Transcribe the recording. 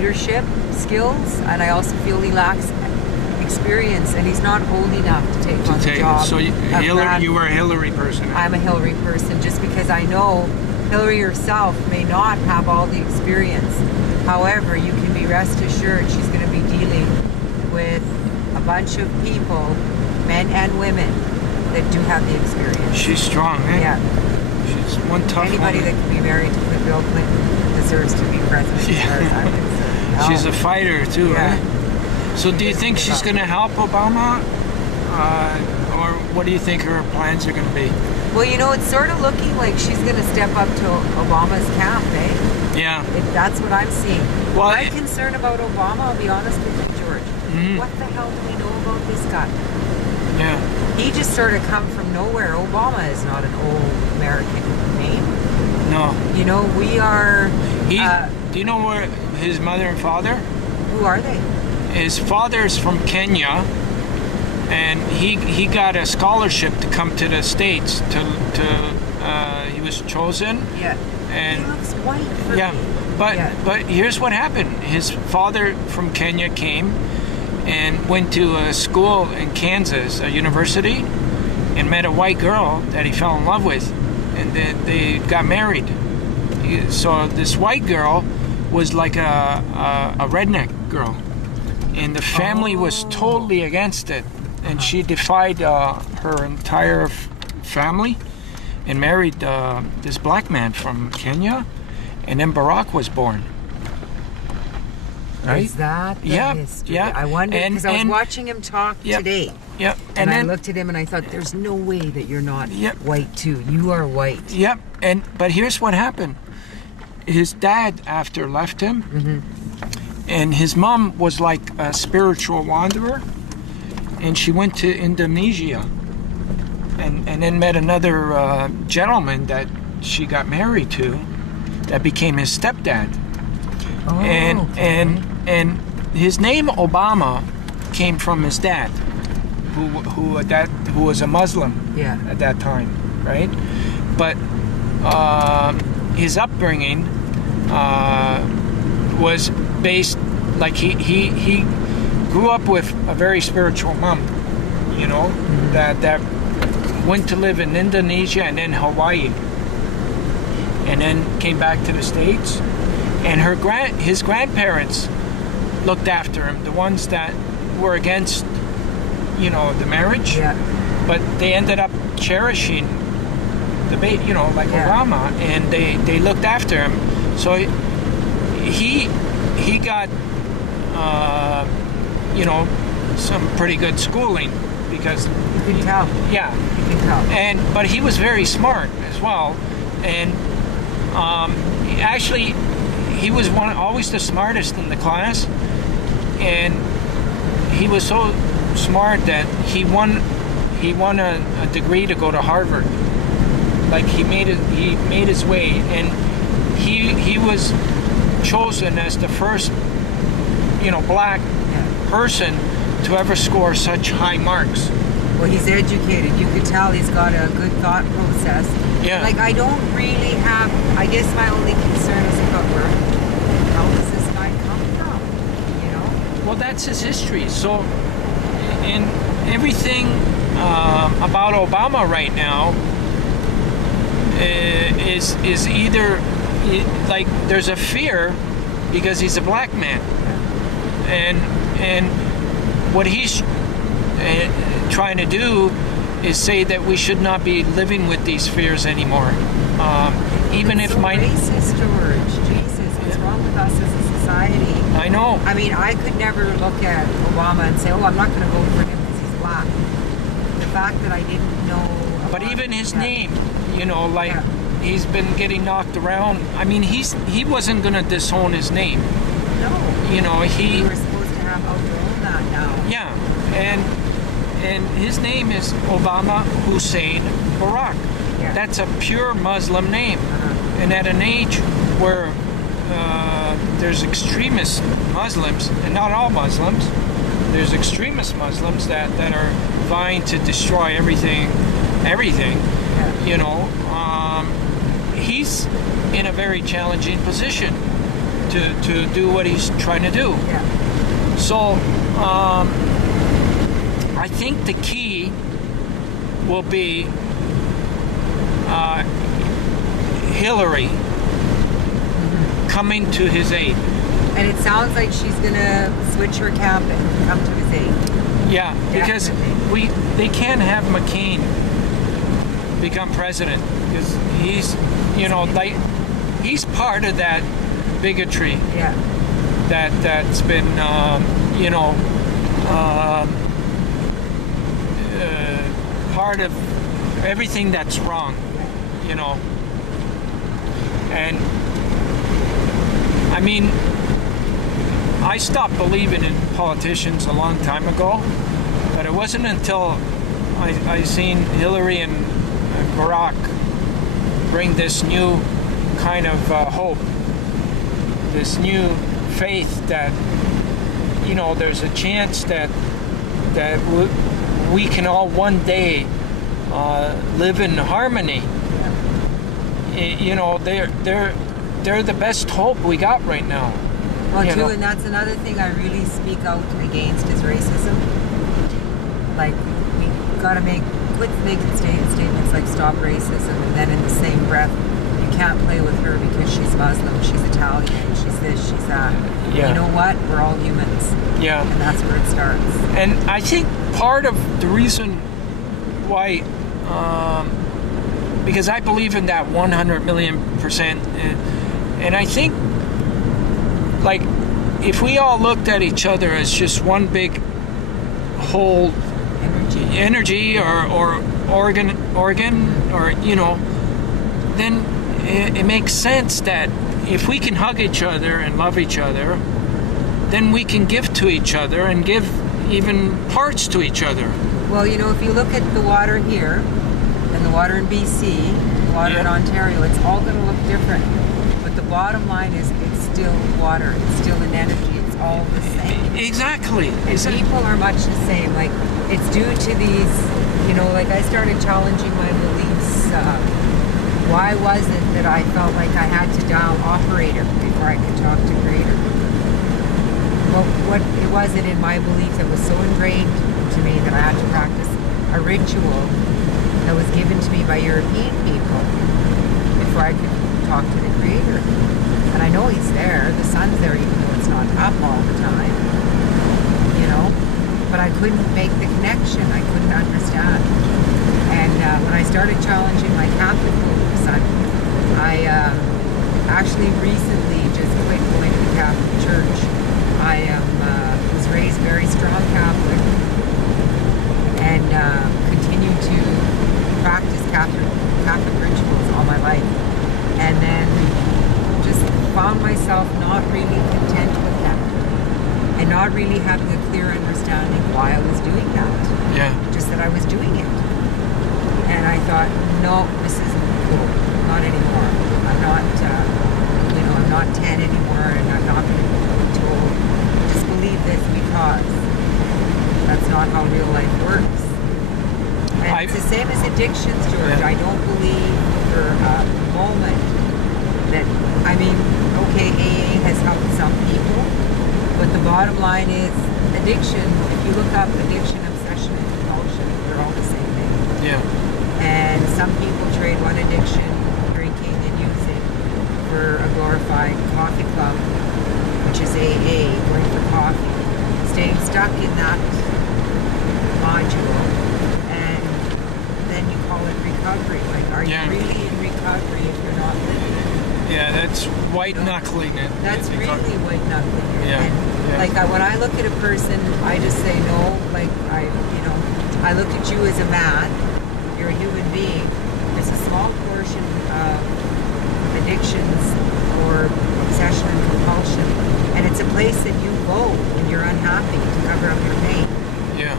leadership skills, and I also feel he lacks experience, and he's not old enough to take on the job. So you were a Hillary person. I'm a Hillary person, just because I know Hillary herself may not have all the experience. However, you can be rest assured she's going to be dealing with a bunch of people, men and women, that do have the experience. She's strong, eh? Yeah. She's one tough Anybody woman. that can be married to Bill Clinton deserves to be president, as far as I'm concerned. She's a fighter too, Yeah. right? So do you think she's going to help Obama? Or what do you think her plans are going to be? Well, you know, it's sort of looking like she's going to step up to Obama's camp, eh? Yeah. That's what I'm seeing. Well, My concern about Obama, I'll be honest with you, George. What the hell do we know about this guy? Yeah. He just sort of come from nowhere. Obama is not an old American name. No. You know, we are... do you know where his mother and father? Who are they? His father's from Kenya, and he got a scholarship to come to the States. He was chosen. Yeah. And he looks white for me. But here's what happened. His father from Kenya came and went to a school in Kansas, a university, and met a white girl that he fell in love with, and they got married. So this white girl was like a redneck girl, and the family was totally against it, and she defied her entire family and married this black man from Kenya, and then Barack was born. Right? Is that the history? Yeah. I wonder, because I was watching him talk today. Yep. And then I looked at him and I thought, there's no way that you're not Yep. white too. You are white. Yep. But here's what happened. His dad after left him, and his mom was like a spiritual wanderer, and she went to Indonesia and then met another gentleman that she got married to that became his stepdad. And his name Obama came from his dad, who was a Muslim at that time, right? But his upbringing was based, like he grew up with a very spiritual mom, you know, that went to live in Indonesia and then Hawaii, and then came back to the States. And his grandparents looked after him, the ones that were against, you know, the marriage. Yeah. But they ended up cherishing the baby, you know, like Obama, and they looked after him. So he got, you know, some pretty good schooling, because you can tell. Yeah. You can tell. But he was very smart as well, and actually he was always the smartest in the class, and he was so smart that he won a degree to go to Harvard. Like he made his way, and he was chosen as the first, you know, black person to ever score such high marks. Well, he's educated. You could tell he's got a good thought process. Yeah. Like, I don't really have, I guess my only concern is about where does this guy come from, you know? Well, that's his history. So, in everything about Obama right now is either, like, there's a fear because he's a black man. And what he's trying to do is say that we should not be living with these fears anymore. Even if my racist, George, Jesus, what's wrong with us as a society? I know. I mean, I could never look at Obama and say, "Oh, I'm not going to vote for him because he's black." The fact that I didn't know. But even his name, you know, like he's been getting knocked around. I mean, he wasn't going to disown his name. No. You know, we were supposed to have outgrown that now. Yeah, and his name is Obama Hussein Barack. Yeah. That's a pure Muslim name. And at an age where there's extremist Muslims, and not all Muslims, there's extremist Muslims that are vying to destroy everything, you know, he's in a very challenging position. to do what he's trying to do. Yeah. So I think the key will be Hillary coming to his aid. And it sounds like she's gonna switch her camp and come to his aid. Yeah, because they can't have McCain become president because he's, like he's part of that bigotry. Yeah. That's been, part of everything that's wrong, And I mean, I stopped believing in politicians a long time ago, but it wasn't until I seen Hillary and Barack bring this new kind of hope, this new faith that there's a chance that we can all one day live in harmony. They're the best hope we got right now. Well, too, and that's another thing I really speak out against is racism. Like, we gotta quit making statements like stop racism, and then in the same breath, you can't play with her because she's Muslim, she's Italian, she's this, she's that. Yeah. You know what? We're all humans. Yeah. And that's where it starts. And I think part of the reason why, because I believe in that 100 million%, and I think, like, if we all looked at each other as just one big whole energy or organ, or then it makes sense that if we can hug each other and love each other, then we can give to each other and give even parts to each other. Well, if you look at the water here and the water in BC, the water in Ontario, it's all going to look different. But the bottom line is it's still water. It's still an energy. It's all the same. Exactly. And people are much the same. Like, it's due to these, like I started challenging my beliefs. Why was it that I felt like I had to dial operator before I could talk to creator? Well, what it was it in my belief that was so ingrained to me that I had to practice a ritual that was given to me by European people before I could talk to the creator. And I know he's there, the sun's there even though it's not up all the time, but I couldn't make the connection, I couldn't understand. And when I started challenging my Catholic beliefs, I actually recently just quit going to the Catholic Church. I was raised very strong Catholic and continued to practice Catholic rituals all my life. And then just found myself not really content with that and not really having a clear understanding why I was doing that. Yeah. Just that I was doing it. And I thought, no, this isn't cool. Not anymore. I'm not, I'm not 10 anymore, and I'm not going to be told, just believe this because that's not how real life works. And it's the same as addictions, George. Yeah. I don't believe for a moment that, okay, AA has helped some people, but the bottom line is addiction. If you look up addiction, obsession, and compulsion, they're all the same thing. Yeah. And some people trade one addiction, drinking and using, for a glorified coffee club, which is AA, going for coffee, staying stuck in that module, and then you call it recovery. Like, are you really in recovery if you're not living it? Yeah, that's white knuckling it. That's really white knuckling it. Yeah. And like when I look at a person, I just say no. Like I look at you as a man. You're a human being. There's a small portion of addictions or obsession and compulsion, and it's a place that you go when you're unhappy to cover up your pain. Yeah.